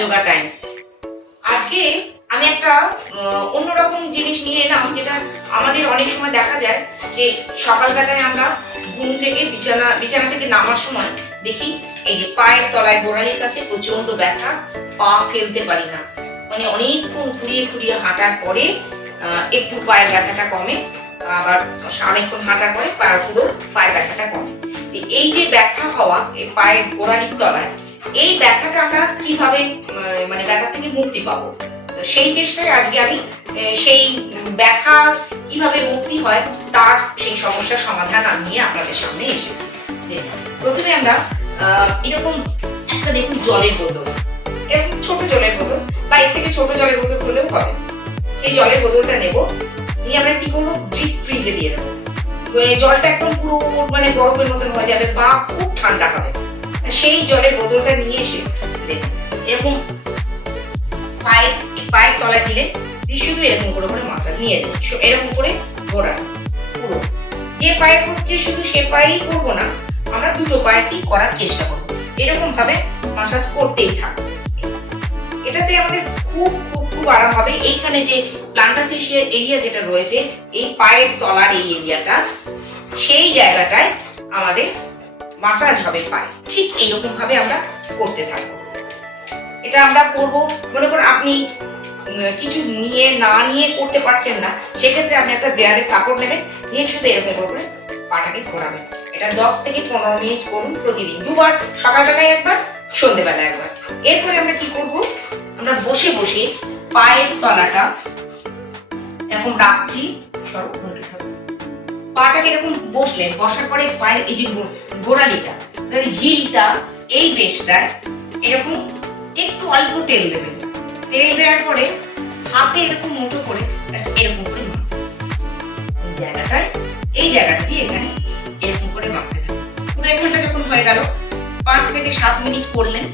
Yoga Times আজকে আমি একটা অন্যরকম জিনিস নিয়ে এলাম যেটা আমাদের অনেক সময় দেখা যায় যে সকালবেলায় আমরা ঘুম থেকে বিছানা বিছানা থেকে নামার সময় দেখি এই যে পায়ের তলায় গোড়ালির কাছে প্রচণ্ড ব্যথা, পা ফেলতে পারি না। মানে অনেকক্ষণ ঘুরিয়ে ঘুরিয়ে হাঁটার পরে একটু পায়ের ব্যথাটা কমে, আবার অনেকক্ষণ হাঁটার পরে পায়ের পুরো পায়ের ব্যথাটা কমে। এই যে ব্যথা হওয়া পায়ের গোড়ালির তলায়, এই ব্যথাটা আমরা কীভাবে মানে ব্যথা থেকে মুক্তি পাবো? সেই চেষ্টায় আজকে আমি সেই ব্যথার কীভাবে মুক্তি হয়, তার সেই সমস্যার সমাধান আমি নিয়ে আপনাদের সামনে এসেছি। প্রথমে আমরা এরকম একটা দেখুন জলের বোতল। এরকম ছোট জলের বোতল, বা এর থেকে ছোট জলের বোতল হলেও হবে। সেই জলের বোতলটা নেব, নিয়ে আমরা কি করব? ডিপ ফ্রিজে দিয়ে দেবো। জলটা একদম পুরো মানে বরফের মতন হয়ে যাবে, বা খুব ঠান্ডা হবে। সেই জলের বোতলটা নিয়ে এসে এরকম পায়ের পায়ের তলায় দিলে শুধু এরকম করে করে মাসাজ, নিয়ে যাচ্ছে। এরকম করে ঘোরা, পুরো। যে পায়ে হচ্ছে শুধু সে পায়েই করব না, আমরা দুটো পায়েতেই করার চেষ্টা করব। এরকম ভাবে মাসাজ করতেই থাকব এটাতে আমাদের খুব খুব খুব আরাম হবে। এইখানে যে প্লান্টার ফেসিয়াল এরিয়া যেটা রয়েছে, এই পায়ের তলার এই এরিয়াটা সেই জায়গাটায় আমাদের মাসাজ হবে পায়ে। ঠিক এইরকম ভাবে আমরা করতে থাকব। এটা আমরা করব, মনে করুন আপনি কিছু নিয়ে, না নিয়ে করতে পারছেন না, সেক্ষেত্রে আপনি একটা দেয়ালে সাপোর্ট নেবেন, নিয়ে শুধু এরকম করে করে পাটাকে ঘোরাবেন। এটা দশ থেকে পনেরো মিনিট করুন প্রতিদিন। দুবার, সকালবেলায় একবার, সন্ধেবেলায় একবার। এরপরে আমরা কি করব? আমরা বসে বসে পায়ের তলাটা। এরকম রাখছি পাটাকে এরকম বসলেন বসার পরে পায়ের এই যে গোড়ালিটা হিলটা, এই বেশটায় এরকম একটু অল্প তেল দেবেন তেল দেওয়ার পরে হাতে এরকম মুঠো করে এরকম করে এই জায়গাটায়, এই জায়গাটা দিয়ে এখানে এরকম করে মাখতে থাকবেন পুরো এক ঘণ্টা যখন হয়ে গেল, পাঁচ থেকে সাত মিনিট করলেন,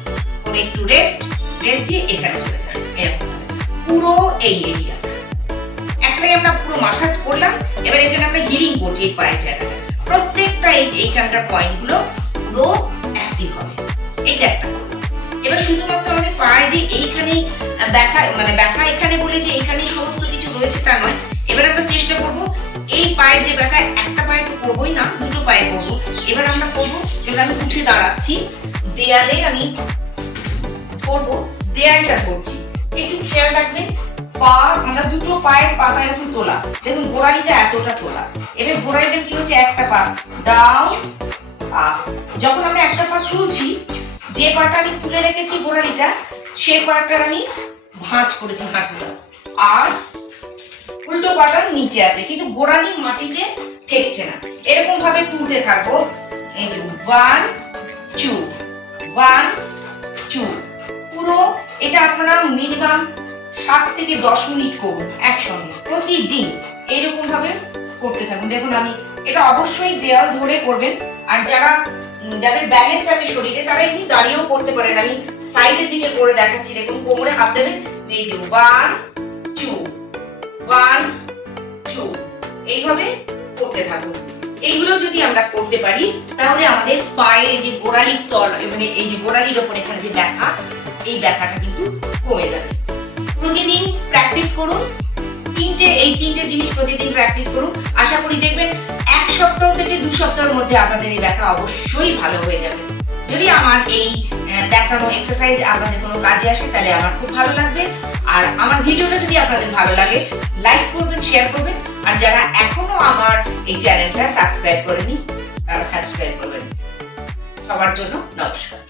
করে একটু রেস্ট রেস্ট দিয়ে এখানে চলে যাবেন এরকম। পুরো এই এরিয়া একটাই আমরা পুরো মাসাজ করলাম, এবার এখানে আমরা হিলিং করছি এই পায়ের জায়গাটা। প্রত্যেকটা এই এইখানকার পয়েন্টগুলো পুরো অ্যাক্টিভ হবে। এটা একটা এবার শুধুমাত্র আমাদের পায়ে যে এইখানে ব্যথা মানে ব্যথা এখানে বলে যে এখানে সমস্ত কিছু রয়েছে তা নয়। এবার আমরা চেষ্টা করব, এই পায়ের যে ব্যথা, একটা পায়ে তো করবোই না, দুটো পায়ে করব। এবার আমরা করব, এবার আমি উঠে দাঁড়াচ্ছি, দেয়ালে আমি করব, দেয়ালটা ধরছি। একটু খেয়াল রাখবেন, পা, আমরা দুটো পায়ের পাতা এরকম তোলা। দেখুন, গোড়ালিটা এতটা তোলা। এবার গোড়ালিটা কি হচ্ছে? একটা পা ডাউন আপ যখন আমরা একটা পা তুলছি, যে পাটা আমি তুলে রেখেছি গোড়ালিটা, সে পাটার আমি ভাঁজ করেছি হাঁটুটা। আর উল্টো পাটা নিচে আছে, কিন্তু গোড়ালি মাটিতে ঠেকছে না। এরকম ভাবে তুলতে থাকব। এই ওয়ান টু ওয়ান টু পুরো এটা আপনারা মিনিমাম সাত থেকে দশ মিনিট করুন একসঙ্গে। প্রতিদিন এরকম ভাবে করতে থাকুন। দেখুন আমি, এটা অবশ্যই দেয়াল ধরে করবেন। আর যারা যাদের ব্যালেন্স আছে শরীরে, তারা এমনি দাঁড়িয়েও করতে পারেন। আমি সাইডের দিকে করে দেখাচ্ছি। দেখুন, কোমরে হাত দেবেন। এই যে ওয়ান টু ওয়ান টু এইভাবে করতে থাকুন। এইগুলো যদি আমরা করতে পারি, তাহলে আমাদের পায়ের যে গোড়ালির তল মানে এই যে গোড়ালির ওপর এখানে যে ব্যথা এই ব্যথাটা কিন্তু কমে যাবে। প্রতিদিন প্র্যাকটিস করুন। তিনটে, এই তিনটে জিনিস প্রতিদিন প্র্যাকটিস করুন। আশা করি দেখবেন এক সপ্তাহ থেকে দু সপ্তাহের মধ্যে আপনাদের এই ব্যথা অবশ্যই ভালো হয়ে যাবে। যদি আমার এই দেখানো এক্সারসাইজ আপনাদের কোনো কাজে আসে, তাহলে আমার খুব ভালো লাগবে। আর আমার ভিডিওটা যদি আপনাদের ভালো লাগে লাইক করবেন শেয়ার করবেন। আর যারা এখনও আমার এই চ্যানেলটা সাবস্ক্রাইব করেনি, তারা সাবস্ক্রাইব করবেন। সবার জন্য নমস্কার।